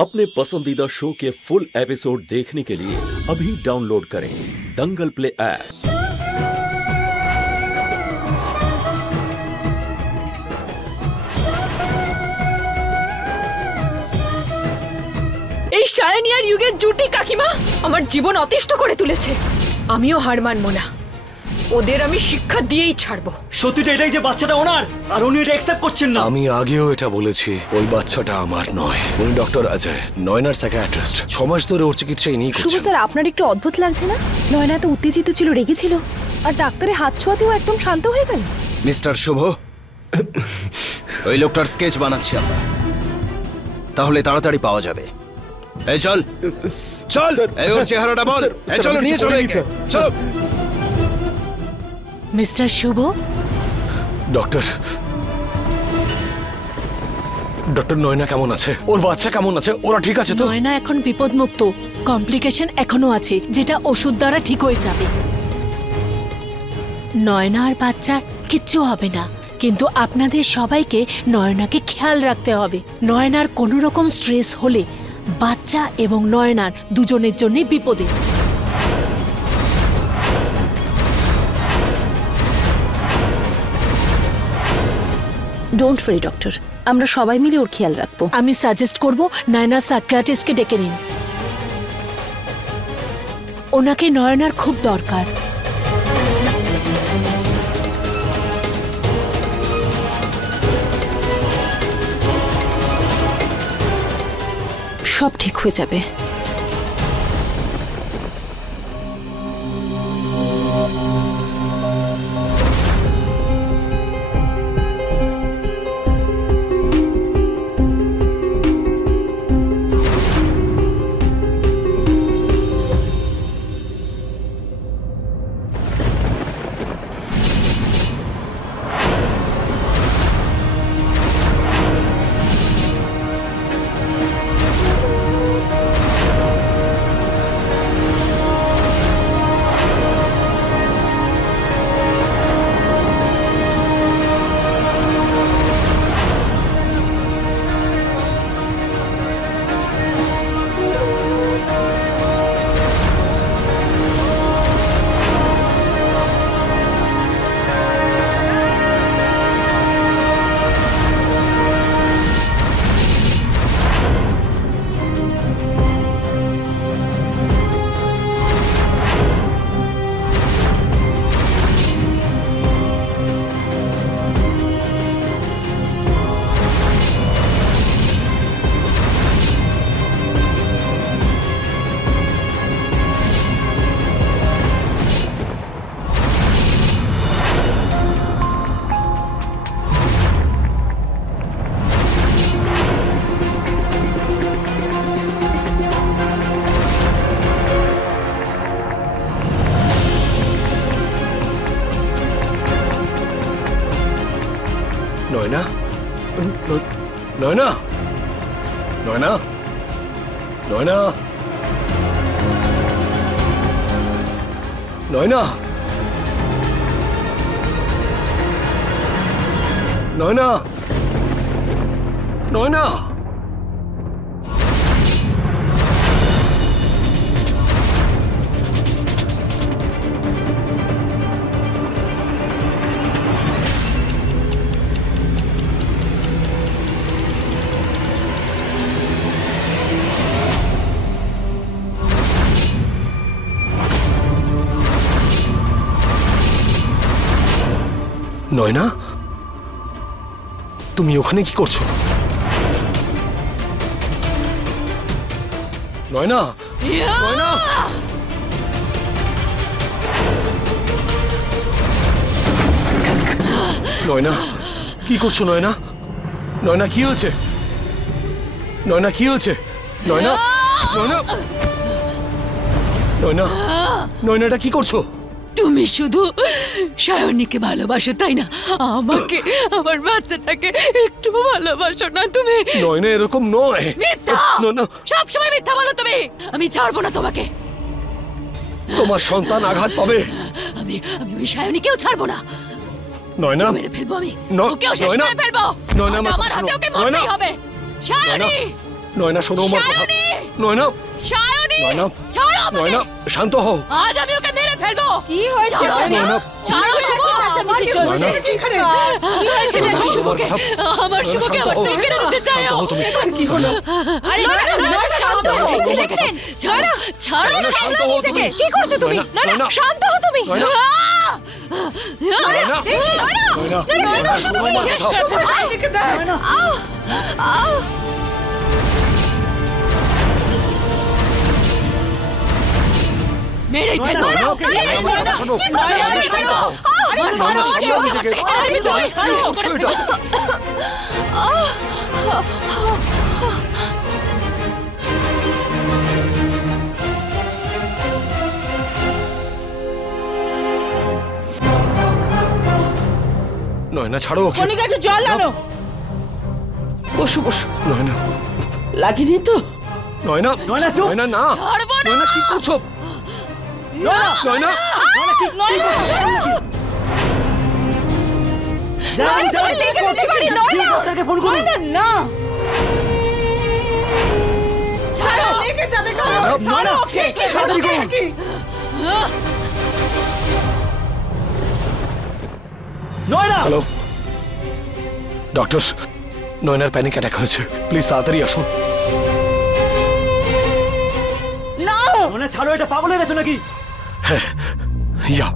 अपने पसंदीदा शो के फुल एपिसोड देखने के लिए अभी डाउनलोड करें दंगल प्ले ऐप। এই শায়নি আর যুগের জুটি কাকিমা আমার জীবন অতিষ্ঠ করে তুলেছে। আমিও হার মানবো না, ওদের আমি শিক্ষা দিয়েই ছাড়বো। সত্যিটা এটাই যে বাচ্চাটা ওনার, আর উনি এটা অ্যাকসেপ্ট করছেন না। আমি আগেও এটা বলেছি, ওই বাচ্চাটা আমার নয়। উনি ডক্টর অজয়, নয়নার সাইকিয়াট্রিস্ট। 6 মাস ধরে ওর চিকিৎসা ইনিই করছেন। শুভ স্যার, আপনার একটু অদ্ভুত লাগছে না? নয়না তো উত্তেজিত ছিল, রেগেছিল, আর ডাক্তারের হাত ছোঁয়াতেও একদম শান্ত হয়ে গেল। মিস্টার শুভ, ওই লোকটার স্কেচ বানাচ্ছি আমরা, তাহলে তাড়াতাড়ি পাওয়া যাবে। এই চল চল, এই ওর চেহারাটা বল। এই চলো, নিয়ে চলো, চলো। মিস্টার শুভ, ডক্টর নয়না কেমন আছে? ওর বাচ্চা কেমন আছে? ওরা ঠিক আছে তো? নয়না এখন বিপদমুক্ত, কমপ্লিকেশন এখনো আছে, যেটা ওষুধ দ্বারা ঠিক হয়ে যাবে। নয়না আর বাচ্চার কিচ্ছু হবে না, কিন্তু আপনাদের সবাইকে নয়নাকে খেয়াল রাখতে হবে। নয়নার কোনো রকম স্ট্রেস হলে বাচ্চা এবং নয়নার দুজনের জন্যই বিপদে। ডোন্ট ওয়ারি ডক্টর, আমরা সবাই মিলে ওর খেয়াল রাখবো। আমি সাজেস্ট করব নয়না সাইকিয়াট্রিস্টকে ডেকে নিন, ওনাকে নয়নার খুব দরকার। সব ঠিক হয়ে যাবে। নয়না, নয়না, নয়না, নয়না, নয়না, নয়না, নয়না। নয়না, তুমি ওখানে কি করছো? নয়না, নয়না, নয়না, কি করছো নয়না? নয়না, কি হয়েছে? নয়না, কি হয়েছে? নয়না, নয়না, নয়না, নয়নাটা কি করছো? তুমি শুধু শায়নিকে ভালোবাসো, তাই না? আমাকে, আমার বাচ্চাটাকে একটু ভালোবাসো না তুমি? নয়না, এরকম নয়। মিথ্যা! সব সময় মিথ্যা বলো তুমি। আমি ছাড়বো না তোমাকে। তোমার সন্তান আঘাত পাবে। আমি ওই শায়নিকেও ছাড়বো না। নয়না, মেরে ফেলবো আমি। ন- ওকেও শেষ নয়না, করে ফেলবো। নয়না, আজ আমার আমার কথা হাতে শোনো। ওকে মারতেই নয়না, হবে। শায়নি, নয়না শোনো আমার কথা। নয়না, সায়নী নয়না, ছাড়ো আমাকে। নয়না শান্ত হও। আজ আমি ওকে মেরে ফেলবো। কি হয়েছে নয়না, ছাড়ো শুভ। নয়না, শুভকে আমার শুভকে আমার থেকে কেড়ে নিতে চাই। শান্ত হও তুমি। কি হলো? আরে শান্ত হও। ছাড়ো ছাড়ো শান্ত হও তুমি। কি করছো তুমি? নয়না, শান্ত হও তুমি। নয়না, নয়না, নয়না, কি করছো তুমি? মেরে ফেলবো। নয়না ছাড়ো ওকে। কনিকা একটু জল আনো। বসু বসু। নয়না, লাগেনি তো? নয়না, নয়না, চুপ। নয়না না। ছাড়বো না। নয়না কি করছো? নয়না, ডক্টরকে ফোন করুন। না ছাড়ো। লেগে যাবে গো। নয়না, তাড়াতাড়ি করুন। Nayana, hello doctor, Nayanar panic attack হয়েছে, প্লিজ তাড়াতাড়ি আসুন। না নয়না ছাড়ো, এটা পাগল হয়ে গেছো নাকি? ইয়া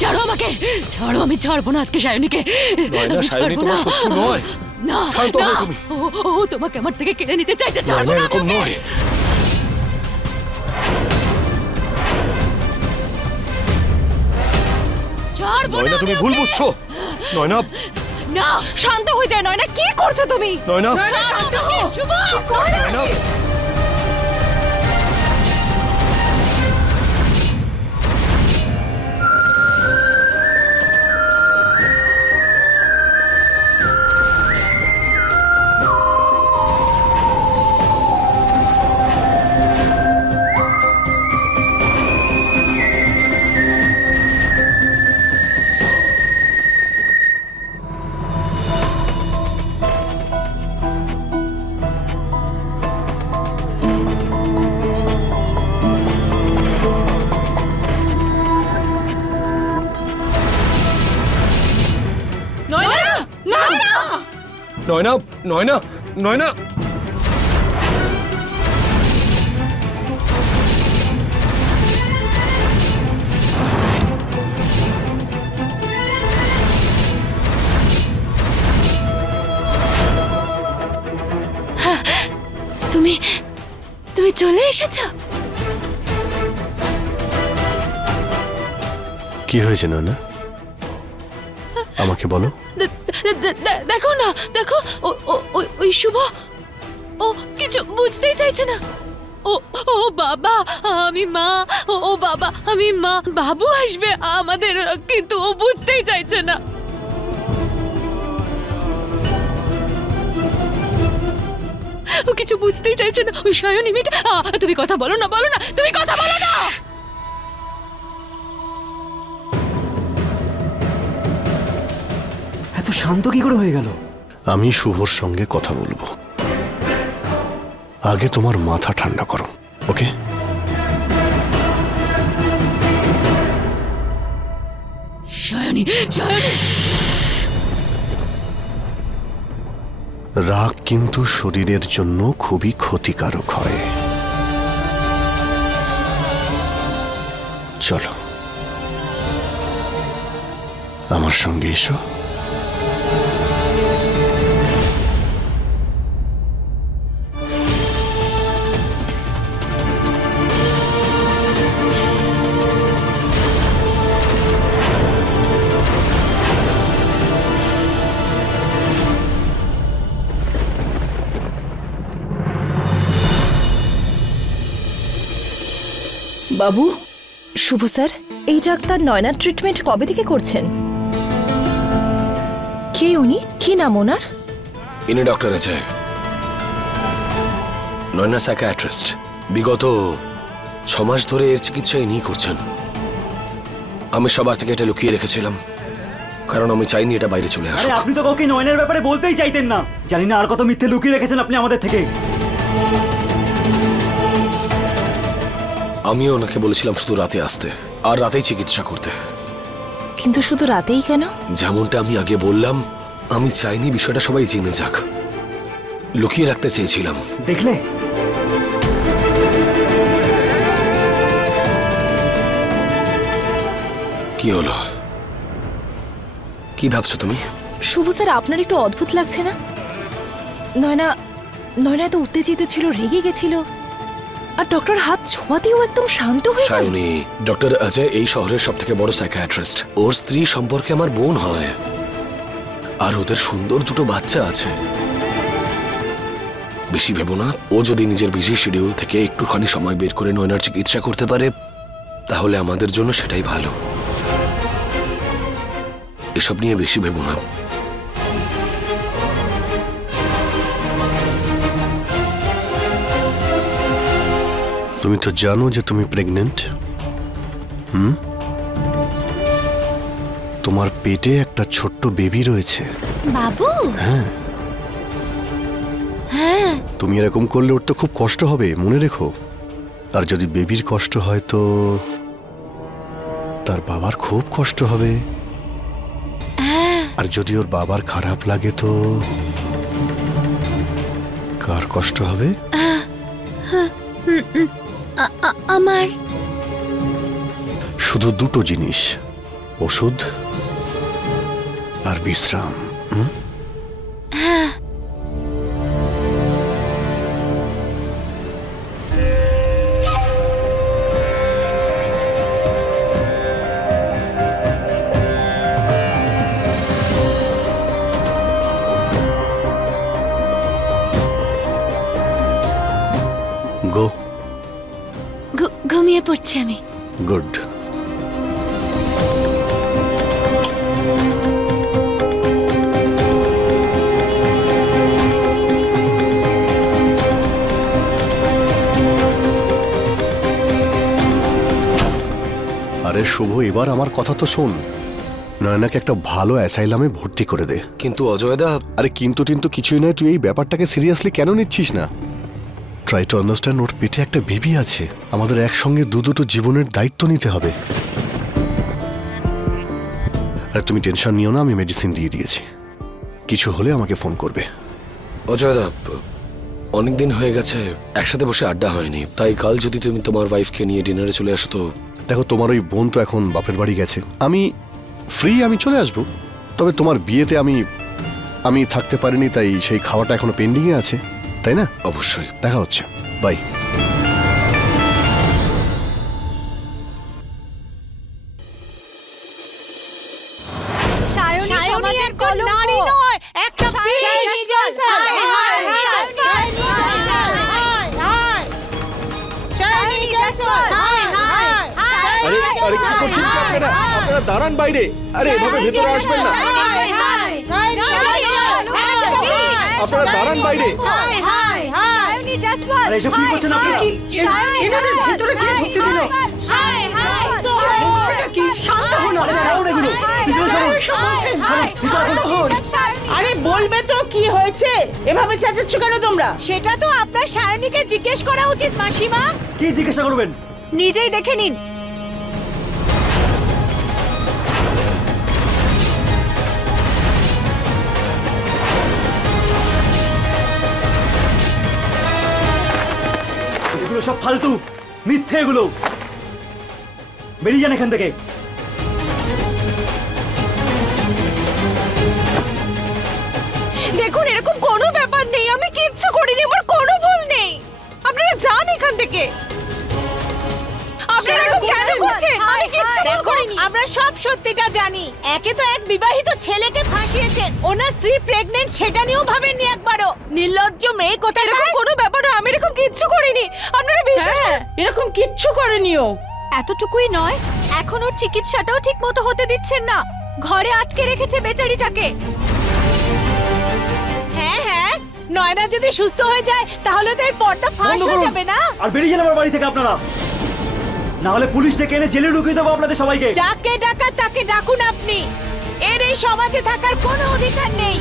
ছাড়ো আমাকে, ছাড়ো। আমি ছাড়বো না আজকে সায়নীকে। নয়না, আমি সায়নী ছাড়বো তোমার না। শত্রু নয়। না শান্ত হও না। তুমি। ও তোমাকে আমার থেকে কেড়ে নিতে চাইছে। ছাড়বো নয়না না এরকম আমি ওকে। নয়। ছাড়বো না নয়না তুমি আমি ভুল ওকে। বুঝছো। নয়না, না শান্ত হয়ে যায় নয়না। কি করছো তুমি? নয়না, ছাড়ো আমাকে, শুভ। নয়না, নয়না, নয়না, নয়না। তুমি তুমি চলে এসেছো। কি হয়েছে নয়না? আমাকে বলো। দেখো না, দেখো ওই শুভ, ও কিছু বুঝতেই চাইছে না। ও ও বাবা আমি মা, ও বাবা আমি মা, বাবু আসবে আমাদের, কিন্তু ও বুঝতেই চাইছে না। ও কিছু বুঝতেই চাইছে না। ওই সায়নী মেয়েটা, তুমি কথা বলো না, বলো না, তুমি কথা বলো না। এত শান্ত কি করে হয়ে গেল? আমি শুভর সঙ্গে কথা বলবো, আগে তোমার মাথা ঠান্ডা করো, ওকে? সায়নী, সায়নী। রাগ কিন্তু শরীরের জন্য খুবই ক্ষতিকারক হয়। চলো আমার সঙ্গে এসো। বাবু, শুভ স্যার, এই ডাক্তার নয়নার ট্রিটমেন্ট কবে থেকে করছেন? কে উনি? কি নাম ওনার? ইনি ডক্টর আছে, নয়না সাইকিয়াট্রিস্ট। বিগত 6 মাস ধরে এর চিকিৎসা ইনিই করছেন। আমি সবার থেকে এটা লুকিয়ে রেখেছিলাম, কারণ আমি চাইনি এটা বাইরে চলে আসুক। আরে আপনি তো কাউকে নয়নের ব্যাপারে বলতেই চাইতেন না। জানি না আর কত মিথ্যে লুকিয়ে রেখেছেন আপনি আমাদের থেকে। আমিও ওনাকে বলেছিলাম শুধু রাতে আসতে আর রাতেই চিকিৎসা করতে। কিন্তু শুধু রাতেই কেন? যেমনটা আমি আগে বললাম, আমি চাইনি বিষয়টা সবাই জেনে যাক, লুকিয়ে রাখতে চেয়েছিলাম। দেখলে কি হলো? কি ভাবছো তুমি? শুভ স্যার, আপনার একটু অদ্ভুত লাগছে না? নয়না এত উত্তেজিত ছিল, রেগে গেছিল, আর ডক্টর হাত ছোঁয়াতেও একদম শান্ত হয়ে গেল। সায়নী, ডক্টর অজয় এই শহরের সবথেকে বড় সাইকিয়াট্রিস্ট। ওর স্ত্রী সম্পর্কে আমার বোন হয়, আর ওদের সুন্দর 2 বাচ্চা আছে। বেশি ভেবো না। ও যদি নিজের বিজি শিডিউল থেকে একটুখানি সময় বের করে নয়নার চিকিৎসা করতে পারে, তাহলে আমাদের জন্য সেটাই ভালো। এসব নিয়ে বেশি ভেবো না। তুমি তো জানো যে তুমি প্রেগনেন্ট। তোমার পেটে একটা ছোট্ট বেবি রয়েছে। বাবু? হ্যাঁ। হ্যাঁ। তুমি এরকম করলে ওর তো খুব কষ্ট হবে, মনে রেখো। আর যদি বেবির কষ্ট হয় তো তার বাবার খুব কষ্ট হবে। আর যদি ওর বাবার খারাপ লাগে তো কার কষ্ট হবে? আমার। শুধু 2 জিনিস, ওষুধ আর বিশ্রাম। গো। ঘুমিয়ে পড়ছি আমি। গুড। আরে শুভ, এবার আমার কথা তো শোন। নয়নাকে একটা ভালো অ্যাসাইলামে ভর্তি করে দে। কিন্তু অজয়দা। আরে কিন্তু কিছুই নয়, তুই এই ব্যাপারটাকে সিরিয়াসলি কেন নিচ্ছিস না? ট্রাই টু আন্ডারস্ট্যান্ড, ওর পেটে একটা বেবি আছে। আমাদের একসঙ্গে 2 জীবনের দায়িত্ব নিতে হবে। আরে তুমি টেনশন নিও না, আমি মেডিসিন দিয়ে দিয়েছি। কিছু হলে আমাকে ফোন করবে। অজয়দা, অনেকদিন হয়ে গেছে একসাথে বসে আড্ডা হয়নি, তাই কাল যদি তুমি তোমার ওয়াইফকে নিয়ে ডিনারে চলে আসতো। দেখো, তোমার ওই বোন তো এখন বাপের বাড়ি গেছে। আমি ফ্রি, আমি চলে আসব। তবে তোমার বিয়েতে আমি থাকতে পারিনি, তাই সেই খাওয়াটা এখনো পেন্ডিংয়ে আছে, তাই না? অবশ্যই। দেখা হচ্ছে, বাই। আরে কি করছেন আপনারা? আপনারা দাঁড়ান বাইরে। আরে এভাবে ভেতরে আসবেন না। আপনারা দাঁড়ান বাইরে। আরে এসব কি করছেন আপনারা? এনাদের ভেতরে কে ঢুকতে দিল? কি শান্ত হন। আরে বলবে তো কি হয়েছে? এভাবে চেঁচাচ্ছ কেন তোমরা? সেটা তো আপনার সায়নীকে জিজ্ঞেস করা উচিত মাসিমা। কি জিজ্ঞাসা করবেন? নিজেই দেখে নিন। এগুলো সব ফালতু, মিথ্যে এগুলো। বেরিয়ে যান এখান থেকে। দেখুন, এরকম কোনো ব্যাপার নেই, আমি কিচ্ছু করিনি, আমার কোনো ভুল নেই। আপনারা যান এখান থেকে। আপনারা এরকম কেন করছেন? আমি কিচ্ছু ভুল করিনি। আমরা সব সত্যিটা জানি। একে তো এক বিবাহিত ছেলেকে ফাঁসিয়েছেন, ওনার স্ত্রী প্রেগন্যান্ট, সেটা নিয়েও ভাবেননি একবারও। নির্লজ্জ মেয়ে কোথায়। এরকম কোনো ব্যাপার না, আমি এরকম কিচ্ছু করিনি। আপনারা বিশ্বাস করুন। এরকম কিচ্ছু করেনিও। এতটুকুই নয়, এখন ওর চিকিৎসাটাও ঠিক মতো হতে দিচ্ছেন না। ঘরে আটকে রেখেছে বেচারিটাকে। হ্যাঁ, নয়না যদি সুস্থ হয়ে যায় তাহলে তো এর পর্দা ফাঁস হয়ে যাবে না? আর বেরিয়ে যান আমার বাড়ি থেকে আপনারা। না হলে পুলিশ ডেকে এনে জেলে ঢুকিয়ে দেবো আপনাদের সবাইকে। যাকে ডাকা তাকে ডাকুন আপনি, এর এই সমাজে থাকার কোনো অধিকার নেই।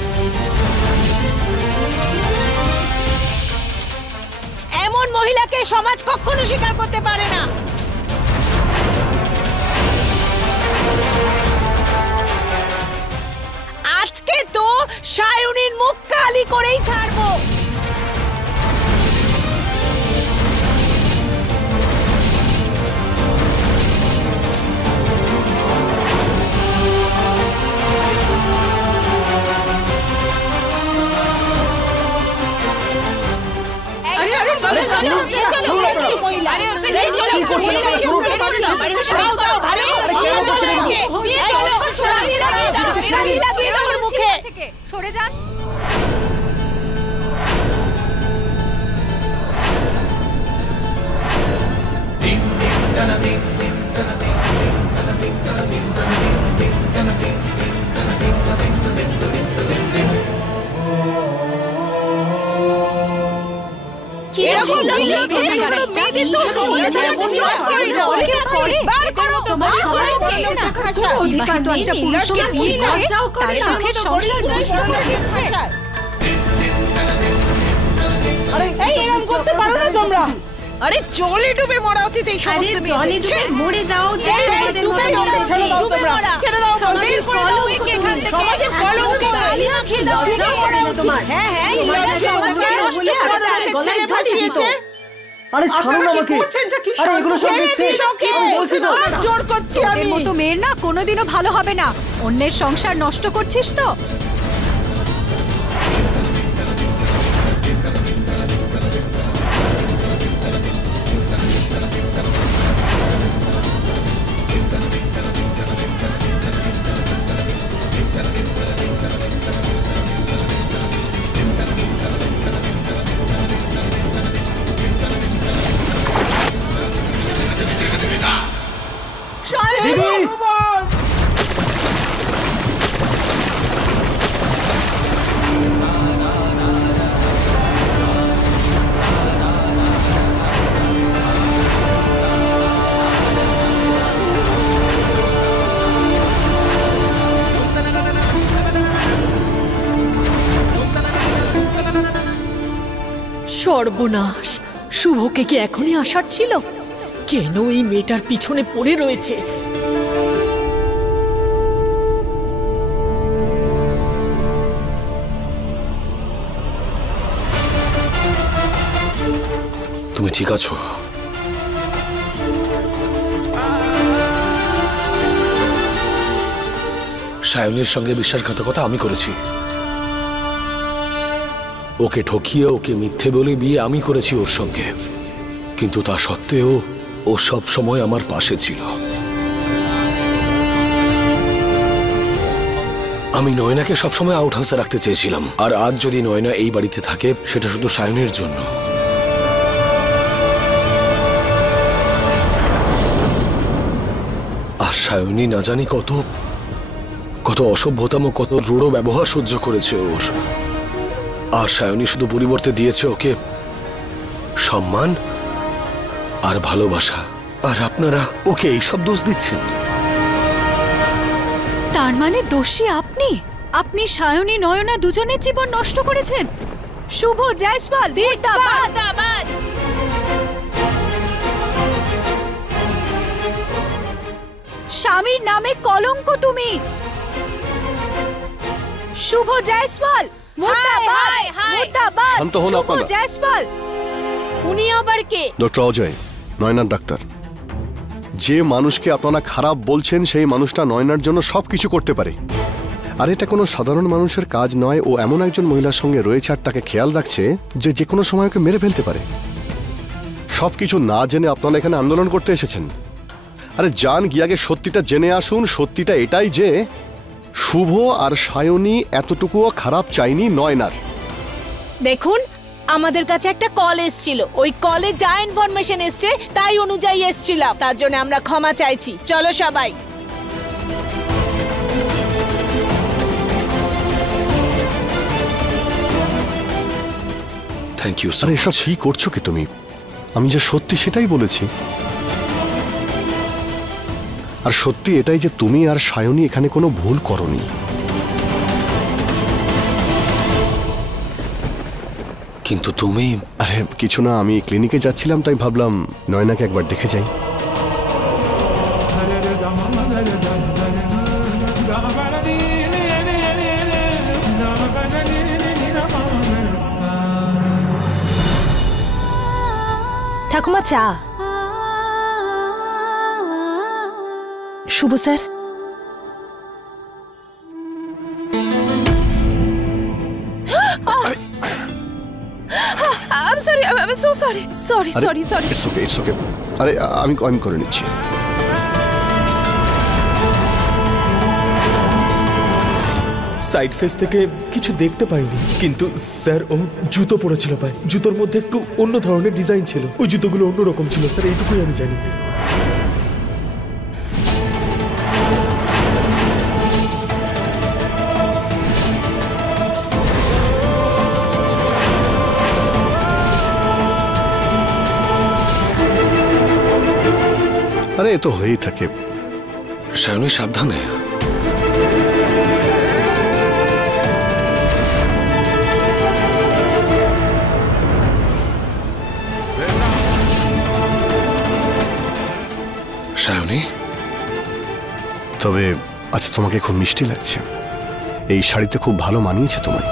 এমন মহিলাকে সমাজ কখনো স্বীকার করতে পারে না। আজকে তো সায়নীর মুখ কালি করেই ছাড়বো। সরে যান। আরে জলে ডুবে মরা উচিত এই সমস্ত জলে ডুবে মরে যাও যে তোমাদের মতো মেয়েদের ছেড়ে দাও তোমরা ছেড়ে দাও সমাজের কলঙ্ক এখান থেকে সমাজের কলঙ্ক গালিয়া ছেড়ে দাও তোমার হ্যাঁ হ্যাঁ এটা সমাজকে বলে আপনাদের গলায় ফাটিয়েছে। আরে ছাড়ুন আমাকে। আরে এগুলো সব মিথ্যে, আমি বলছি তো। জোর করছি আমি। তোদের মতো মেয়ের না কোনোদিনও ভালো হবে না। অন্যের সংসার নষ্ট করছিস তো। সর্বনাশ, শুভকে কি এখনই আসার ছিল? কেন এই মেয়েটার পিছনে পড়ে রয়েছে? তুমি ঠিক আছো? সায়নীর সঙ্গে বিশ্বাসঘাতকতা আমি করেছি। ওকে ঠকিয়ে ওকে মিথ্যে বলে বিয়ে আমি করেছি ওর সঙ্গে, কিন্তু তা সত্ত্বেও ও সব সময় আমার পাশে ছিল। আমি নয়নাকে সবসময় আউট হাউসে রাখতে চেয়েছিলাম, আর আজ যদি নয়না এই বাড়িতে থাকে সেটা শুধু সায়নীর জন্য। আর সায়নী না জানি কত কত অসভ্যতাম কত রূঢ় ব্যবহার সহ্য করেছে ওর। আর সায়নী শুধু পরিবর্তে দিয়েছে ওকে সম্মান আর ভালোবাসা, আর আপনারা ওকে এইসব দোষ দিচ্ছেন। তার মানে দোষী আপনি? আপনি সায়নী নয়না দুজনের জীবন নষ্ট করেছেন। শুভ জয়সওয়াল মুর্দাবাদ। স্বামীর নামে কলঙ্ক তুমি। শুভ জয়সওয়াল মুর্দাবাদ। শান্ত হন আপনারা। জয়সওয়াল উনি আবার কে? Doctor Ajay, Nayanar doctor. যে মানুষকে আপনারা খারাপ বলছেন সেই মানুষটা নয়নার জন্য সবকিছু করতে পারে। আর এটা কোনো সাধারণ মানুষের কাজ নয়। ও এমন একজন মহিলার সঙ্গে রয়েছে আর তাকে খেয়াল রাখছে যে যে কোনো সময় ওকে মেরে ফেলতে পারে। সবকিছু না জেনে আপনারা এখানে আন্দোলন করতে এসেছেন। আরে যান গিয়ে আগে সত্যিটা জেনে আসুন। সত্যিটা এটাই যে শুভ আর সায়নী এতটুকুও খারাপ চাইনি নয়নার। দেখুন, আমাদের কাছে একটা কল এসেছিল, ওই কলে যা ইনফরমেশন এসছে তাই অনুযায়ী এসেছিলাম। তার জন্য আমরা ক্ষমা চাইছি। চলো সবাই। থ্যাংক ইউ আরে এসব কি করছো কি তুমি? আমি যে সত্যি সেটাই বলেছি। আর সত্যি এটাই যে তুমি আর সায়নী এখানে কোনো ভুল করনি। কিন্তু তুমি। আরে কিছু না, আমি ক্লিনিকে যাচ্ছিলাম তাই ভাবলাম নয়নাকে একবার দেখে যাই। ঠাকুমা চা। Shubho sir, I'm sorry, I'm so sorry. Sorry. It's okay, it's okay. আরে আমি করে নিচ্ছি। সাইড ফেস থেকে কিছু দেখতে পাইনি, কিন্তু স্যার ও জুতো পরেছিল পায়, জুতোর মধ্যে একটু অন্য ধরনের ডিজাইন ছিল, ওই জুতোগুলো অন্যরকম ছিল স্যার, এইটুকুই আমি জানি। আরে এ তো হয়েই থাকে। সায়নী সাবধানে। সায়নী, তবে আজ তোমাকে খুব মিষ্টি লাগছে, এই শাড়িতে খুব ভালো মানিয়েছে তোমায়।